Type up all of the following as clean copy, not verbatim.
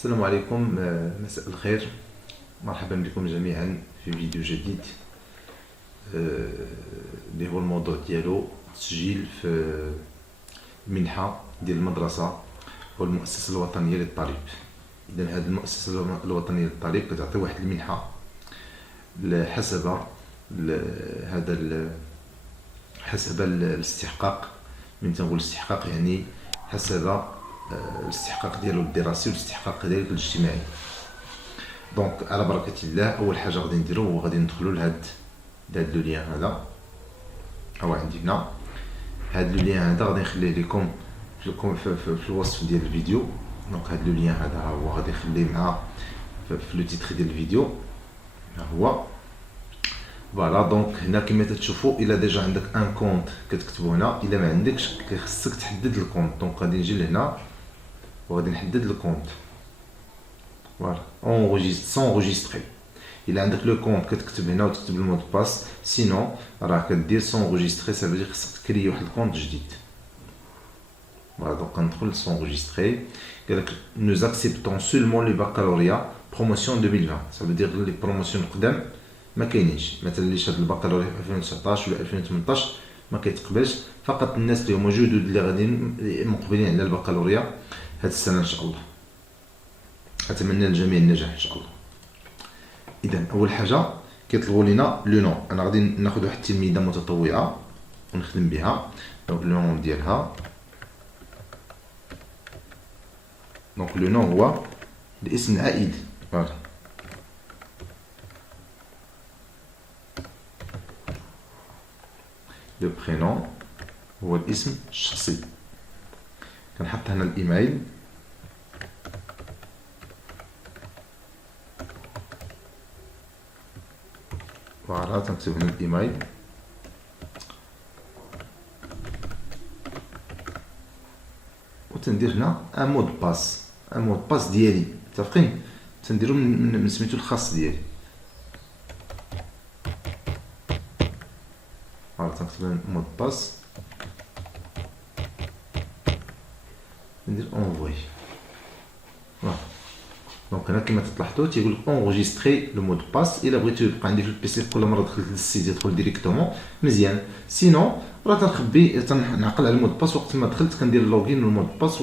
السلام عليكم، مساء الخير. مرحبا بكم جميعا في فيديو جديد، اللي هو الموضوع ديالو تسجيل في المنحة ديال المدرسة والمؤسسة الوطنية للطالب. إذا هذه المؤسسة الوطنية للطالب كتعطي واحد المنحة حسب حسب الاستحقاق. من تنقول الاستحقاق يعني حسب الاستحقاق ديالو الدراسي والاستحقاق ديالو الاجتماعي. دونك على بركة الله، أول حاجة غادي نديرو هو غادي ندخلو لهاد لو ليان هذا. هو عندي هنا هاد لو ليان هذا غادي نخليه لكم في الوصف ديال الفيديو. دونك هاد لو ليان هذا هو غادي نخليه مع في لو تيتر ديال الفيديو. ها هو فوالا. دونك هنا كما تشوفوا، الا ديجا عندك ان كونت كتكتبو هنا، الا ما عندكش خصك تحدد الكونت. دونك غادي نجي لهنا وغادي نحدد الكونت. فوالا سونجستري. الا عندك لو كونت كتكتب هنا وتكتب المود باس، سينون راه كدير سونجستري، سافو خصك تكري واحد الكونت جديد. فوالا. دونك غندخل سونجستري. قالك nous acceptons seulement le baccalauréat promotion 2020. سافو دير لي بروموسيون قدام ما كاينينش، مثلا اللي شاد البكالوريا في 2019 ولا 2018 ما كيتقبلش، فقط الناس اللي هما جدد اللي غاديين مقبلين على البكالوريا هاد السنه ان شاء الله. اتمنى للجميع النجاح ان شاء الله. اذا اول حاجه كيطلبوا لينا لو نون. انا غادي ناخذ واحد التلميذه متطوعه ونخدم بها. دونك لو نون ديالها، دونك لو نون هو الاسم العائد. فوالا. لو برينون هو الاسم الشخصي. كنحط هنا الايميل. فوالا تنكتب هنا الايميل وتندير هنا ان مود باس. ان مود باس ديالي، متفقين؟ تنديرو من سميتو الخاص ديالي. فوالا تنكتب مود باس، ندير اونفوي. فوالا. دونك هنا كما تلاحظوا تيقول لك اونغيستري لو مود باس. الا بغيتو يبقى عندي في البيسي كل مره دخلت للسيت يدخل ديريكتومون مزيان، سينون راه تنخبي تنعقل على المود باس. وقت ما دخلت كندير لوغين للمود باس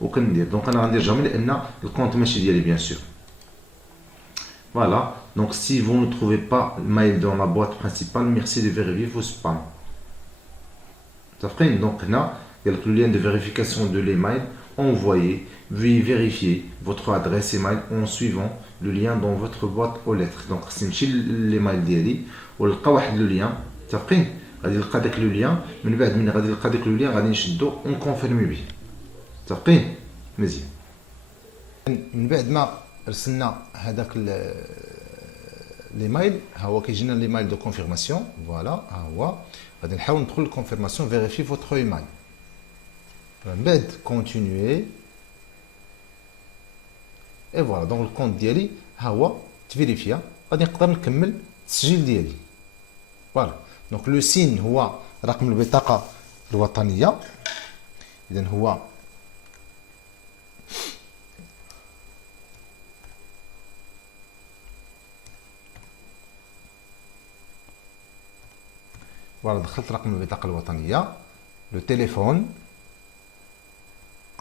وكندير. دونك انا غندير جامي لان الكونت ماشي ديالي بيان سور. Voilà, donc si vous ne trouvez pas le mail dans la boîte principale, merci de vérifier vos spams. Donc là, il y a le lien de vérification de l'email. Envoyez, veuillez vérifier votre adresse email en suivant le lien dans votre boîte aux lettres. Donc c'est l'email ديالي ولقى واحد لو ليان. متفقين؟ غادي نلقى داك لو ليان، من بعد من غادي نلقى داك لو ليان غادي نشدو ونكونفيرمي به. متفقين؟ مزيان. من بعد ما رسلنا هذاك ليميل، ها هو كيجينا ليميل دو كونفيرماسيون. فوالا ها هو. غادي نحاول ندخل للكونفيرماسيون فيريفي فوتر ايميل. من بعد كونتينيي اي فوالا. دونك الكونت ديالي ها هو تفيريفيا. غادي نقدر نكمل التسجيل ديالي. فوالا. دونك لو سين هو رقم البطاقه الوطنيه. اذا هو فوالا دخلت رقم البطاقه الوطنيه. لو تليفون،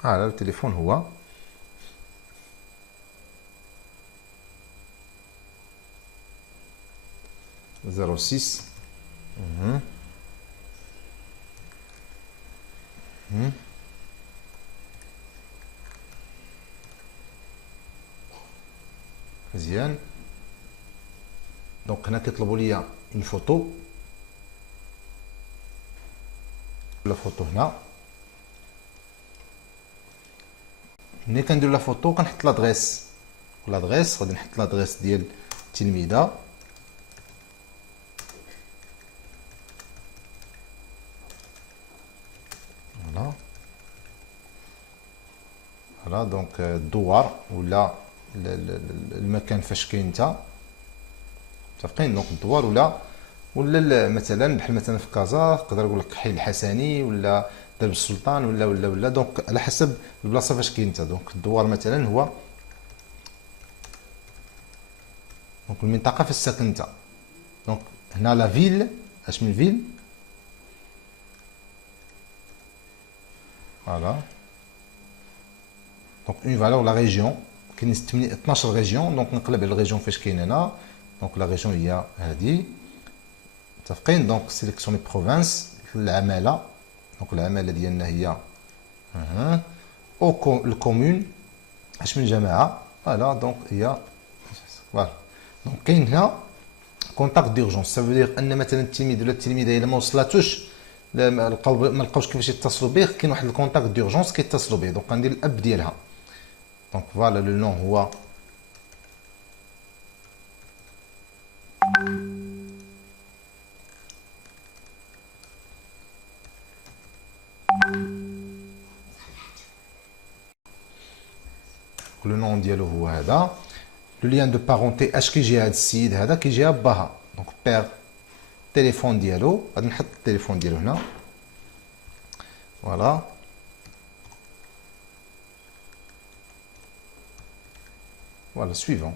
لو تليفون هو 06 مزيان. دونك هنا كيطلبوا ليا اون فوتو. لا فوتو هنا. ملي كندير لا فوتو كنحط لادريس. لادريس غادي نحط لادريس ديال التلميذه. فوالا. فوالا. دونك الدوار ولا المكان فاش كاين نتا. متفقين؟ دونك الدوار ولا مثلا بحال مثلا في كازا نقدر نقول لك حي الحسني ولا درب السلطان ولا دونك على حسب البلاصه فاش كاين نتا. دونك الدوار مثلا هو دونك المنطقه فاش ساكن انت. دونك هنا لا فيل، اش من فيل، فوالا. دونك اون فالور لا ريجيون، كاين 12 ريجيون. دونك نقلب على الريجيون فاش كاين هنا. دونك لا ريجيون هي هادي، متفقين. دونك سيليكسيوني بروفانس العماله. دونك العماله ديالنا هي او الكومون، اش من جماعه، فوالا. دونك هي فوالا. دونك كاين هنا كونتاكت ديرجونس، سافو دير ان مثلا التلميذ ولا التلميذه الا ما وصلاتوش ما لقاوش كيفاش يتصلوا به، كاين واحد الكونتاكت ديرجونس كيتصلوا به. دونك غندير الاب ديالها. دونك فوالا لو نون هو لو نون ديالو هو هذا. لو ليان دو بارونتي اش كيجي هذا السيد هذا، كيجي باها. دونك بير التليفون ديالو، غادي نحط التليفون ديالو هنا، فوالا. Voilà, suivant.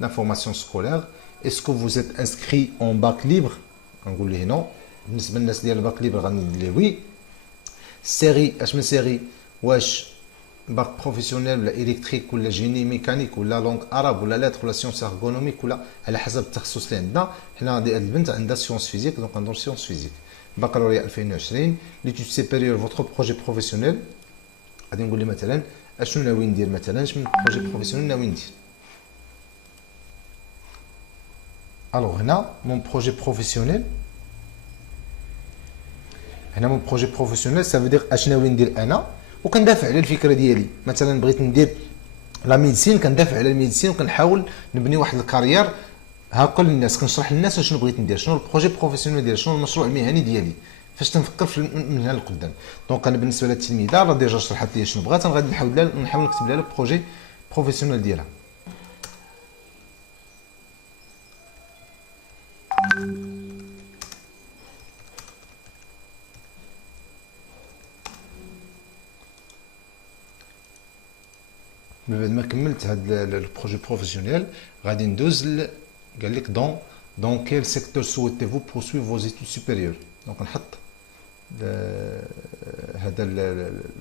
L'information scolaire. Est-ce que vous êtes inscrit en bac libre? نقول له non. بالنسبة للناس ديال الباك ليبر غندير له وي. سيري، اش من سيري؟ واش باك بروفيسيونيل ولا الكتريك ولا جيني ميكانيك ولا لونغ عرب ولا لاتر ولا سيونس ارغونوميك، ولا على حسب التخصص اللي عندنا. حنا هاد البنت عندها سيونس فيزيك، دونك غندير سيونس فيزيك. بكالوريا 2020. ليتود سيبيريور فوتر بروجي بروفيسيونيل. غادي نقول لي مثلا اشنو ناوي ندير، مثلا اش من بروجي بروفيسيونيل ناوي ندير. الوغ هنا مون بروجي بروفيسيونيل، هنا مون بروجي بروفيسيونيل سافو دير اش ناوي ندير انا، وكندافع على الفكره ديالي. مثلا بغيت ندير لا ميديسين، كندافع على الميديسين وكنحاول نبني واحد الكارير هاكا للناس، كنشرح للناس شنو بغيت ندير، شنو البروجي بروفيسيونيل ديالي، شنو المشروع المهني ديالي، فاش تنفكر في من هنا لقدام. دونك انا بالنسبه للتلميذه راه ديجا شرحت لي شنو بغات، غادي نحاول نكتب لها البروجي بروفيسيونيل ديالها. من بعد ما كملت هذا البروجي بروفيسيونيل غادي ندوز قال لك دون كيل سيكتور سويتيفو بورسويف فوز ايتود سوبيريور. دونك نحط هذا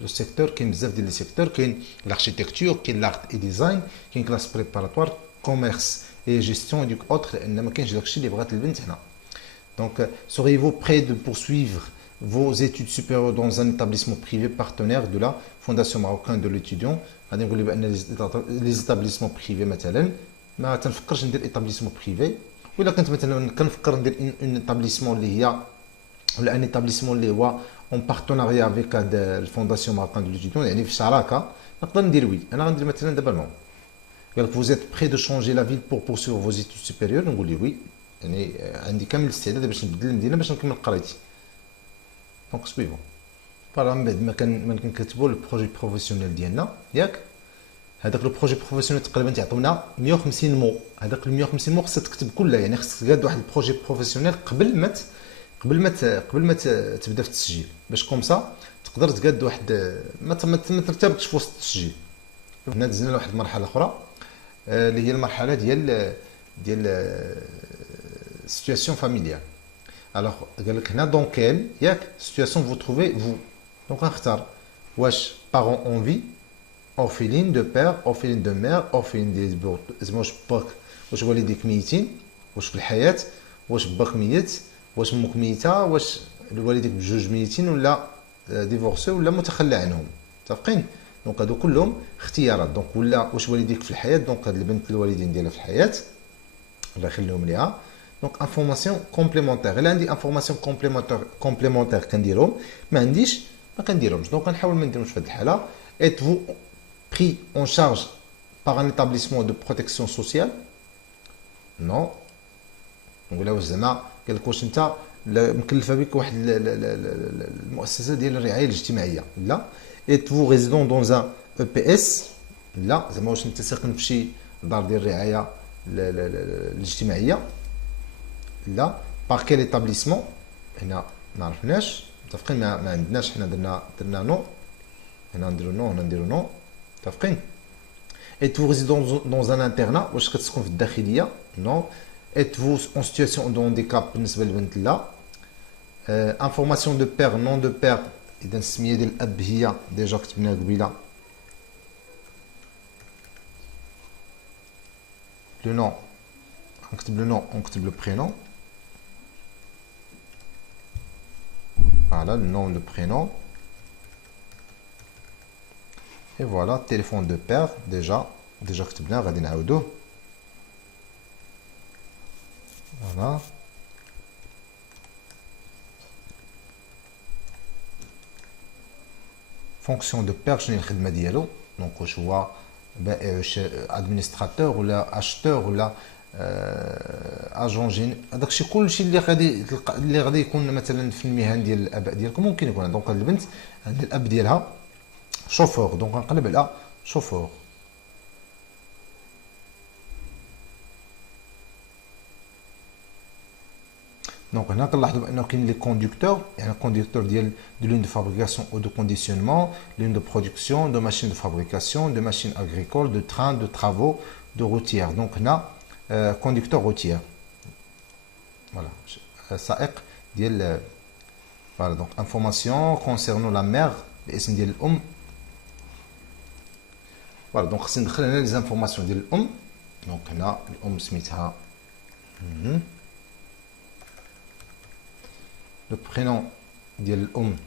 لو سيكتور. كاين بزاف ديال لي سيكتور، كاين الاركيتكتور، كاين لارت اي ديزاين، كاين كلاس بريباراتوار، كوميرس اي جيستيون ديك اوتر، لان ما كاينش داكشي اللي بغات البنت هنا. دونك seriez-vous prêt de poursuivre vos études supérieures dans un établissement privé partenaire de la Fondation marocaine de l'étudiant. غادي نقول لي بان لي زيتابليسمون بريفي مثلا ما تنفكرش ندير ايتابليسمون بريفي، ولا كنت مثلا كنفكر ندير اون ايتابليسمون اللي هي ولا ان ايتابليسمون اللي هو اون بارتناريا افيك هاد الفونداسيون ماروكان دو ليتيديون، يعني في شراكه، نقدر ندير وي. انا غندير مثلا دابا نو. قال لك vous êtes prêt de changer la ville pour poursuivre vos études supérieures. نقول لي وي، يعني عندي كامل الاستعداد باش نبدل المدينه باش نكمل قرايتي. دونك سويفون. فوالا من بعد ما كنكتبوا البروجي بروفيسيونيل ديالنا ياك، هذاك لو بروجي بروفيسيونيل تقريبا تعطونا 150 مو. هذاك ال 150 مو خصك تكتب كلها، يعني خصك تقاد واحد البروجي بروفيسيونيل قبل ما تبدا في التسجيل، باش كومسا تقدر تقاد واحد ما ترتبكش في وسط التسجيل. هنا دزنا لواحد المرحله اخرى اللي هي المرحله ديال سيتوياسيون فاميليال. الوغ قال لك هنا دون كيل ياك سيتوياسيون فو تروفي فو. دونك غنختار واش بارون اون في، اورفيلين دو بير، اورفيلين دو مير، اورفيلين دي زعما واش باك واش والديك ميتين، واش في الحياه، واش باك ميت، واش امك ميته، واش الوالديك بجوج ميتين ولا ديفورسي ولا متخلى عنهم. متفقين؟ دونك هادو كلهم اختيارات. دونك ولا واش والديك في الحياه، دونك هاد البنت الوالدين ديالها في الحياه الله يخليهم ليها. دونك انفورماسيون كومبليمونتير، الا عندي انفورماسيون كومبليمونتير كنديرهم، ما عنديش ما كنديرهمش. دونك غنحاول ما نديرهمش في هاد الحاله. êtes-vous pris en charge par un établissement de protection sociale؟ non. نقول له واش زعما قال لك واش انت مكلفه بك واحد المؤسسه ديال الرعايه الاجتماعيه؟ لا. êtes-vous résident dans un EPS؟ لا. زعما واش انت ساكن في شي دار ديال الرعايه الاجتماعيه؟ لا. باغ كيل ايتابليسمون؟ هنا ما عرفناش. متفقين؟ ما عندناش، حنا درنا نو. هنا نديرو نو، هنا نديرو نو. متفقين. Êtes-vous résident dans un internat واش كتسكن في الداخليه؟ non. Êtes-vous en situation de handicap بالنسبه للبنت؟ لا. Information de père, nom de père. اذا السميه ديال الاب هي ديجا كتبناها قبيله. Le nom, on كتب le nom, on كتب le prénom. Voilà, le nom, le prénom. Et voilà, téléphone de père, déjà كتبناه غادي نعاودوه. Voilà. Fonction de père, شنو هي الخدمة ديالو؟ دونك واش هو بائع ادمنستراتور ولا اشتور ولا اجون جين، هذاك الشيء كلشي اللي غادي يكون مثلا في المهن ديال الاباء ديالكم ممكن يكون. دونك البنت عند الاب ديالها شوفور، دونك غنقلب على شوفور. دونك هنا كنلاحظوا بانه كاين لي كوندكتور، يعني كوندكتور ديال دو لين دو فابريكاسيون او دو كونديسيونمون، لين دو برودكسيون، دو ماشين دو فابريكاسيون، دو ماشين اغريكول، دو تران، دو ترافو، دو روتيير. دونك هنا كوندكتور روتيير، فوالا سائق ديال. فوالا دونك انفورماسيون كونسيرنون لا مير باسم ديال الام. فوالا دونك خصني ندخل هنا لي زانفورماسيون ديال الام. دونك هنا الام سميتها le prénom de l'homme.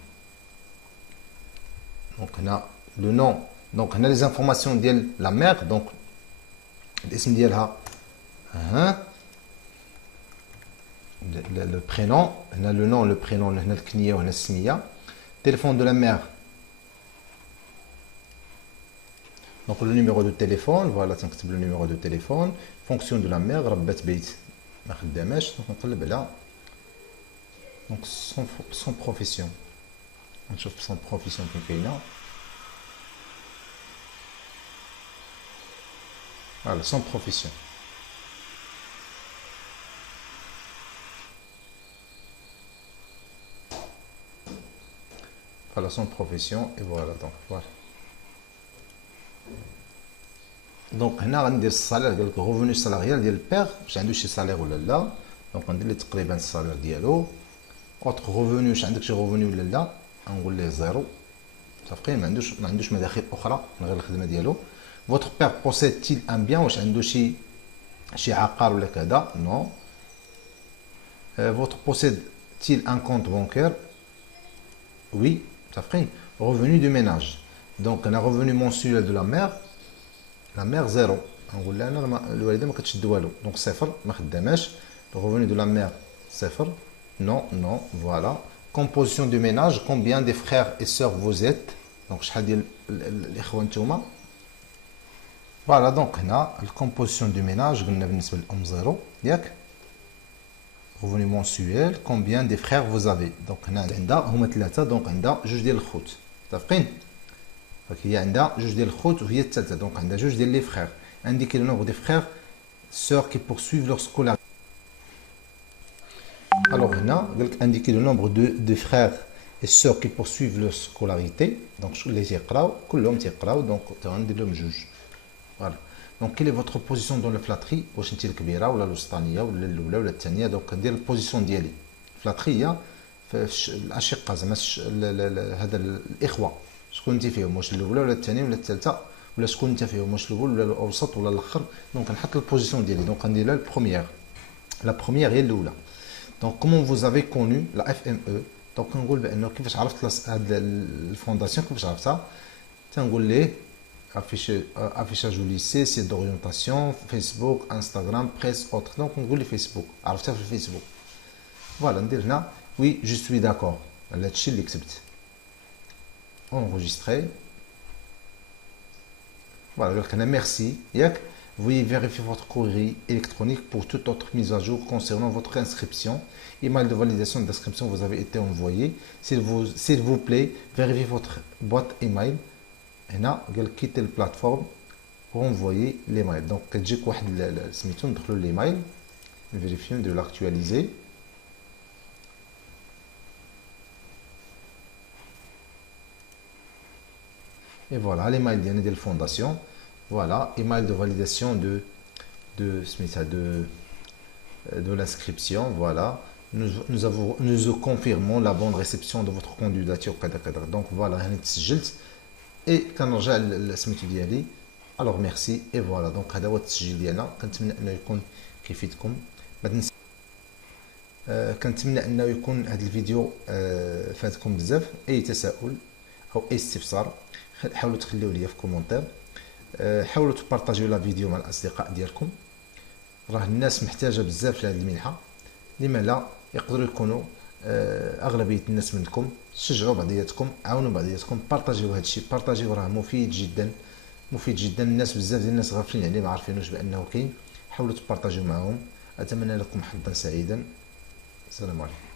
Donc on a le nom, donc on a les informations de la mère, donc l'ism ديالها le prénom, on a le nom, le prénom, on a le كنية وهنا السمية. Téléphone de la mère, donc le numéro de téléphone, voilà تنكتب le numéro de téléphone. Fonction de la mère, ربة بيت ما خداماش، donc نقلب على donc son profession. On trouve son profession qui est là. Voilà, son profession. Voilà son profession et voilà donc voilà. Donc هنا غندير الصالير ديال الريفوني سالاريال ديال البير، واش عنده شي صالير ولا لا. دونك غندير ليه تقريبا الصالير ديالو. اوتر ريفوني، واش عندك شي ريفوني ولا لا؟ غنقول ليه زيرو. متفقين، ما عندوش مداخل اخرى من غير الخدمه ديالو. فوتر بير بوسيد تيل ان بيان، واش عنده شي عقار ولا كذا؟ نو. فوتر بوسيد تيل ان كونت بانكير؟ وي. متفقين. ريفوني دو ميناج، دونك انا ريفوني مونسيوال دو لا مير، لا مير زيرو. غنقول لها انا الوالده ما كتشد والو، دونك صفر ما خداماش. ريفوني دو لا مير صفر. Non, non, voilà. Composition du ménage, combien de frères et sœurs vous êtes? Donc, شحال ديال الإخوة نتوما؟ Voilà, donc هنا الكومبوزيسيون دو ميناج قلنا بالنسبة للأم زيرو، ياك؟ Revenu mensuel, combien de frères vous avez? Donc هنا عندها هما ثلاثة، دونك عندها جوج ديال الخوت، متفقين؟ دونك هي عندها جوج ديال الخوت وهي الثالثة، دونك عندها جوج ديال لي فخير. Indiquez le nombre de frères, sœurs qui poursuivent leur scolarité. Alors, indiquer le nombre de frères et sœurs qui poursuivent leur scolarité. Donc, les يقراو كلهم تيقراو، donc غندير لهم جوج. Voilà. Donc, quelle est votre position dans la flatterie? واش انت الكبيره ولا الوسطانيه ولا الاولى ولا الثانيه؟ دونك ندير البوزيسيون ديالي. فلاتري هي الاشقه، زعما هذا الاخوه، شكون انت فيهم؟ واش الاولى ولا الثانيه ولا الثالثه، ولا شكون انت فيهم؟ واش الاول ولا الاوسط ولا الاخر؟ دونك نحط البوزيسيون ديالي. دونك غندير لها البروميير، لا بروميير هي الاولى. Donc, comment vous avez connu la FME? Donc, on va dire كيفاش عرفت هاد الفونداسيون، كيفاش عرفتها؟ تنقول ليه affichage au lycée, site d'orientation, Facebook, Instagram, presse, autres. Donc, نقول لي فيسبوك، عرفتها في الفيسبوك. فوالا ندير هنا وي جو سوي داكور على هادشي اللي كتبت. enregistré. فوالا قال لك هنا ميرسي، ياك؟ Veuillez vérifier votre courrier électronique pour toute autre mise à jour concernant votre inscription. Email de validation d'inscription vous avez été envoyé. S'il vous plaît, vérifiez votre boîte email. هنا قال quitter la plateforme pour envoyer l'email. Donc كتجيك واحد سميتو ندخلوا l'email, vérifier de l'actualiser. et voilà l'email ديالنا ديال الفونداسيون. Voilà, email de validation de l'inscription. Voilà, nous confirmons la bonne réception de votre candidature. Donc voilà, هاني تسجلت et كنرجع لسميتو ديالي. alors merci et voilà. donc هذا هو التسجيل ديالنا. كنتمنى انه يكون كيفيدكم. ما تنسى كنتمنى انه يكون هذا الفيديو فاتكم بزاف. اي تساؤل او اي استفسار حاولوا تخليوه لي في كومونتير. حاولوا تبارطاجيو لا فيديو مع الاصدقاء ديالكم. راه الناس محتاجه بزاف لهذه المنحه. لما لا يقدروا يكونوا اغلبيه الناس منكم. شجعوا بعضياتكم، عاونوا بعضياتكم، بارطاجيو هذا الشيء. بارطاجيو راه مفيد جدا، مفيد جدا. الناس بزاف ديال الناس غافلين عليه، ما عارفينوش بانه كاين. حاولوا تبارطاجيو معهم. اتمنى لكم حظا سعيدا. السلام عليكم.